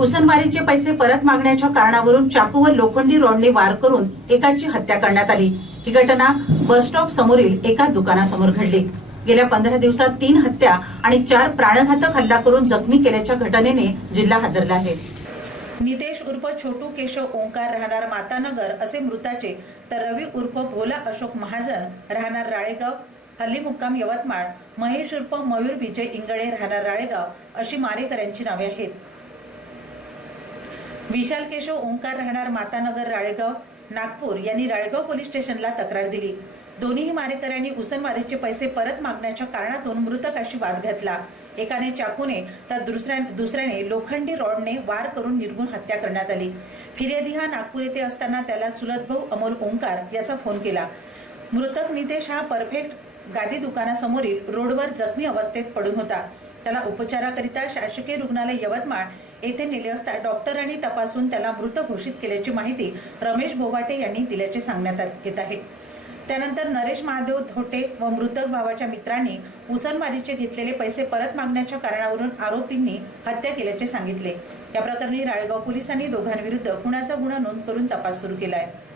उसनवारीचे पैसे परत मागण्याच्या कारणावरून चाकू व लोखंडी रॉडने वार करून एकाची हत्या करण्यात आली. ही घटना बसस्टॉप समोरील एका दुकानासमोर घडली. गेल्या पंधरा दिवसात तीन हत्या आणि चार प्राणघातक हल्ला करून जखमी केल्याच्या घटनेने जिल्हा हादरला आहे. नितेश उर्फ छोटू केशव ओंकार राहणार मातानगर असे मृताचे तर रवी उर्फ भोला अशोक महाजन राहणार राळेगाव हल्ली मुक्काम यवतमाळ महेश उर्फ मयूर विजय इंगळे राहणार राळेगाव अशी मारेकऱ्यांची नावे आहेत. विशाल केशव ओंकार राहणार मातानगर राळेगाव नागपूर यांनी राळेगाव पोलीस स्टेशनला तक्रार दिली. दोन्ही मारेकऱ्यांनी उसनवारीचे पैसे परत मागण्याच्या कारणातून मृतकाशी वाद घातला. एकाने चाकूने तर दुसऱ्या दुसऱ्याने लोखंडी रॉडने वार करून निर्गुण हत्या करण्यात आली. फिर्यादी हा नागपूर येथे असताना त्याला चुलत भाऊ अमोल ओंकार याचा फोन केला. मृतक नितेश हा परफेक्ट गादी दुकानासमोरील रोडवर जखमी अवस्थेत पडून होता. त्याला उपचाराकरिता शासकीय रुग्णालय यवतमाळ येथे नेले असता डॉक्टरांनी तपासून त्याला मृत घोषित केल्याची माहिती रमेश बोभाटे यांनी दिल्याचे सांगण्यात येत आहे. त्यानंतर नरेश महादेव धोटे व मृतक भावाच्या मित्रांनी उसनवारीचे घेतलेले पैसे परत मागण्याच्या कारणावरून आरोपींनी हत्या केल्याचे सांगितले. या प्रकरणी राळेगाव पोलिसांनी दोघांविरुद्ध खुनाचा गुन्हा नोंद करून तपास सुरू केला आहे